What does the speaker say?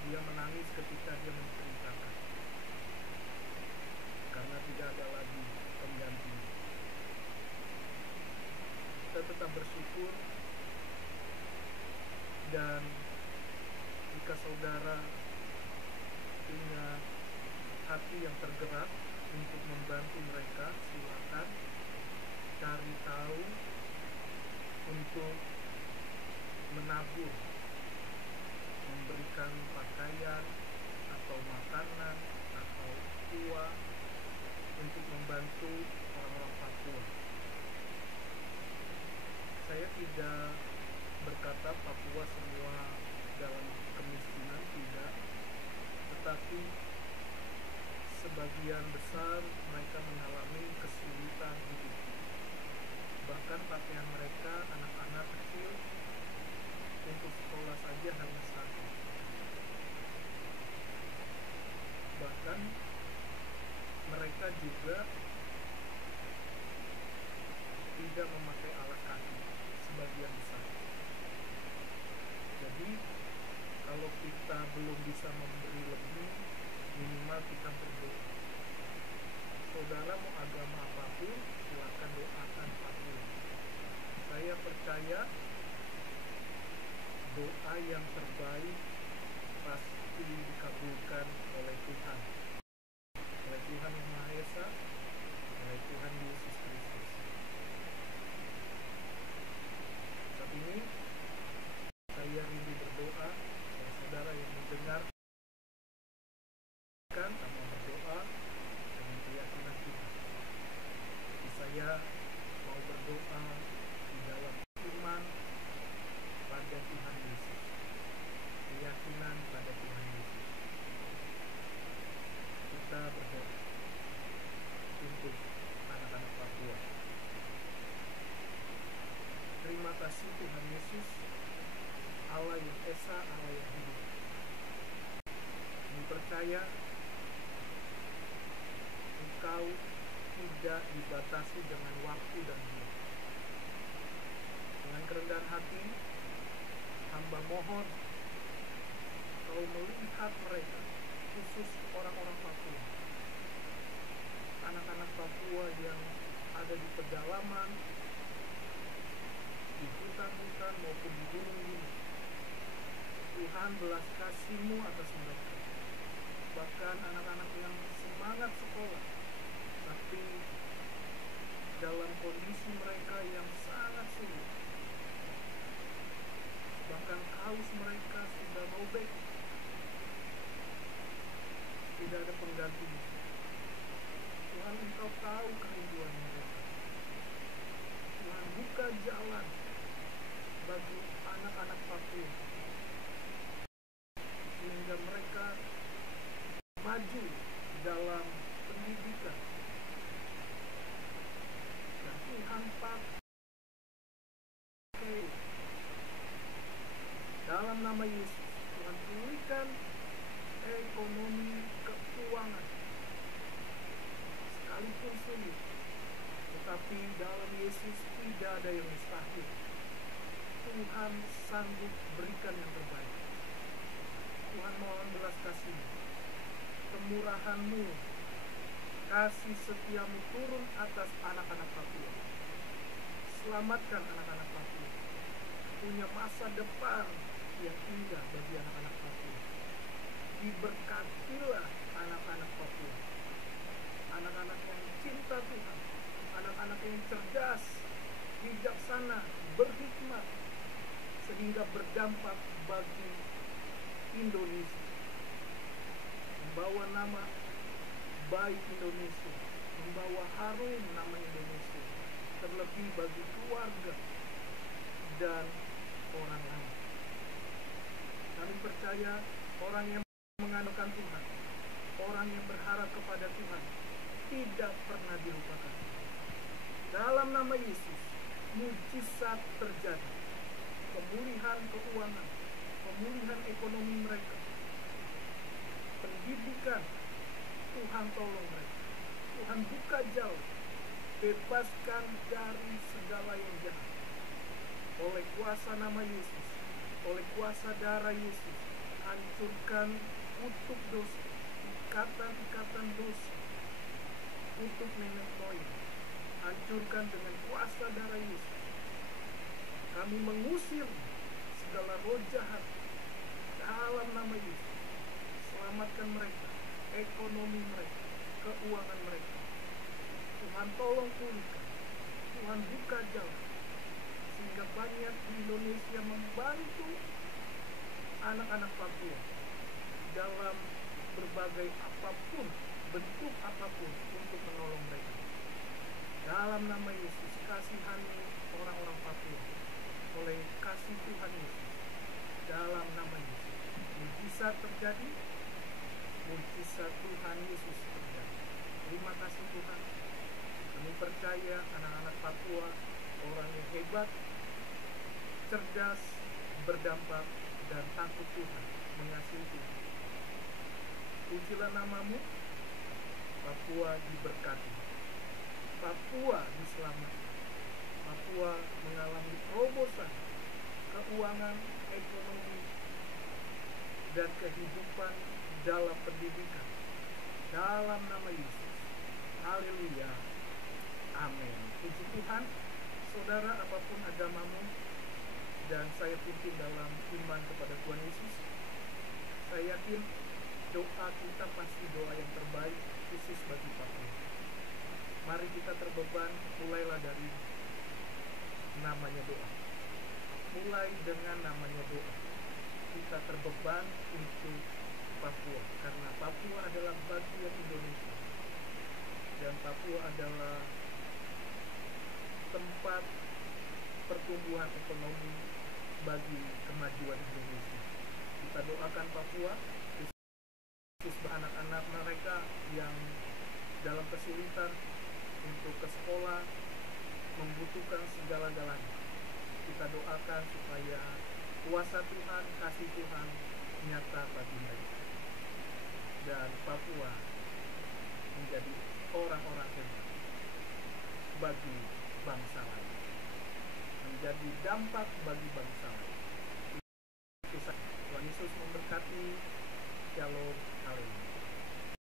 Dia menangis ketika dia menceritakan, karena tidak ada lagi pengganti. Kita tetap bersyukur, dan jika saudara punya hati yang tergerak untuk membantu mereka, silakan cari tahu untuk menabur, memberikan pakaian atau makanan atau uang untuk membantu orang-orang Papua. Saya tidak berkata Papua semua dalam kemiskinan, tidak, tetapi sebagian besar mereka mengalami kesulitan hidup. Bahkan pakaian mereka, anak-anak kecil, untuk sekolah saja hanya satu. Bahkan mereka juga tidak memakai alas kaki, sebagian besar. Jadi kalau kita belum bisa memberi lebih, minimal kita berdoa. Saudara mau agama apapun, silakan doakan Papua. Saya percaya doa yang terbaik pasti dikabulkan oleh Tuhan, oleh Tuhan Yang Maha Esa, oleh Tuhan Yesus Kristus. Saat ini saya rindu berdoa, saudara yang mendengar sama berdoa dengan keyakinan kita. Saya mau berdoa di dalam iman pada Tuhan Yesus, keyakinan pada Tuhan Yesus. Kita berdoa untuk anak-anak Papua. Terima kasih Tuhan Yesus, Allah yang Esa, Allah yang hidup. Kami percaya Engkau tidak dibatasi dengan waktu dan ruang. Dengan kerendahan hati, hamba mohon Kau melihat mereka, khusus orang-orang Papua, anak-anak Papua yang ada di pedalaman, di hutan-hutan maupun di gunung-gunung. Tuhan belas kasih-Mu atas mereka. Bahkan anak-anak yang semangat sekolah, tapi dalam kondisi mereka yang sangat sulit. Bahkan kaus mereka sudah robek, tidak ada penggantinya. Tuhan, Engkau tahu kerinduan mereka. Tuhan, buka jalan bagi anak-anak Papua sehingga mereka maju dalam pendidikan. Dan Tuhan pakai dalam nama Yesus, Tuhan pulihkan ekonomi keuangan. Sekalipun sulit, tetapi dalam Yesus tidak ada yang mustahil. Tuhan sanggup berikan yang terbaik. Tuhan, mohon belas kasih-Mu, kemurahan-Mu, kasih setia-Mu turun atas anak-anak Papua. Selamatkan anak-anak Papua, punya masa depan yang indah bagi anak-anak Papua. Diberkatilah anak-anak Papua, anak-anak yang cinta Tuhan, anak-anak yang cerdas, bijaksana, berhikmat, sehingga berdampak bagi Indonesia, membawa nama baik Indonesia, membawa harum nama Indonesia, terlebih bagi keluarga dan orang lain. Kami percaya orang yang mengandalkan Tuhan, orang yang berharap kepada Tuhan, tidak pernah dilupakan. Dalam nama Yesus, mujizat terjadi, pemulihan keuangan, pemulihan ekonomi mereka, pendidikan. Tuhan tolong mereka, Tuhan buka jalan, bebaskan dari segala yang jahat. Oleh kuasa nama Yesus, oleh kuasa darah Yesus, hancurkan kutuk dosa, ikatan-ikatan dosa, kutuk nenek moyang, hancurkan dengan kuasa darah Yesus. Kami mengusir segala roh jahat dalam nama Yesus. Selamatkan mereka, ekonomi mereka, keuangan mereka. Tuhan tolong pulihkan, Tuhan buka jalan, sehingga banyak di Indonesia membantu anak-anak Papua dalam berbagai apapun, bentuk apapun untuk menolong mereka. Dalam nama Yesus, kasihani orang-orang Papua oleh kasih Tuhan Yesus. Dalam nama Yesus, mujizat terjadi, mujizat Tuhan Yesus terjadi. Terima kasih Tuhan. Kami percaya anak-anak Papua orang yang hebat, cerdas, berdampak, dan takut Tuhan, mengasihi Tuhan. Pujilah namamu. Papua diberkati, Papua diselamatkan, Papua mengalami terobosan keuangan, ekonomi, dan kehidupan dalam pendidikan. Dalam nama Yesus. Haleluya. Amin. Puji Tuhan. Saudara, apapun agamamu, dan saya pimpin dalam iman kepada Tuhan Yesus, saya yakin doa kita pasti doa yang terbaik khusus bagi Papua. Mari kita terbeban, mulailah dari namanya doa. Mulai dengan namanya doa. Kita terbeban untuk Papua, karena Papua adalah bagian Indonesia, dan Papua adalah tempat pertumbuhan ekonomi bagi kemajuan Indonesia. Kita doakan Papua, khusus anak-anak mereka yang dalam kesulitan untuk ke sekolah, membutuhkan segala-galanya. Kita doakan supaya kuasa Tuhan, kasih Tuhan nyata bagi mereka, dan Papua menjadi orang-orang hebat bagi bangsa lain, menjadi dampak bagi bangsa lain.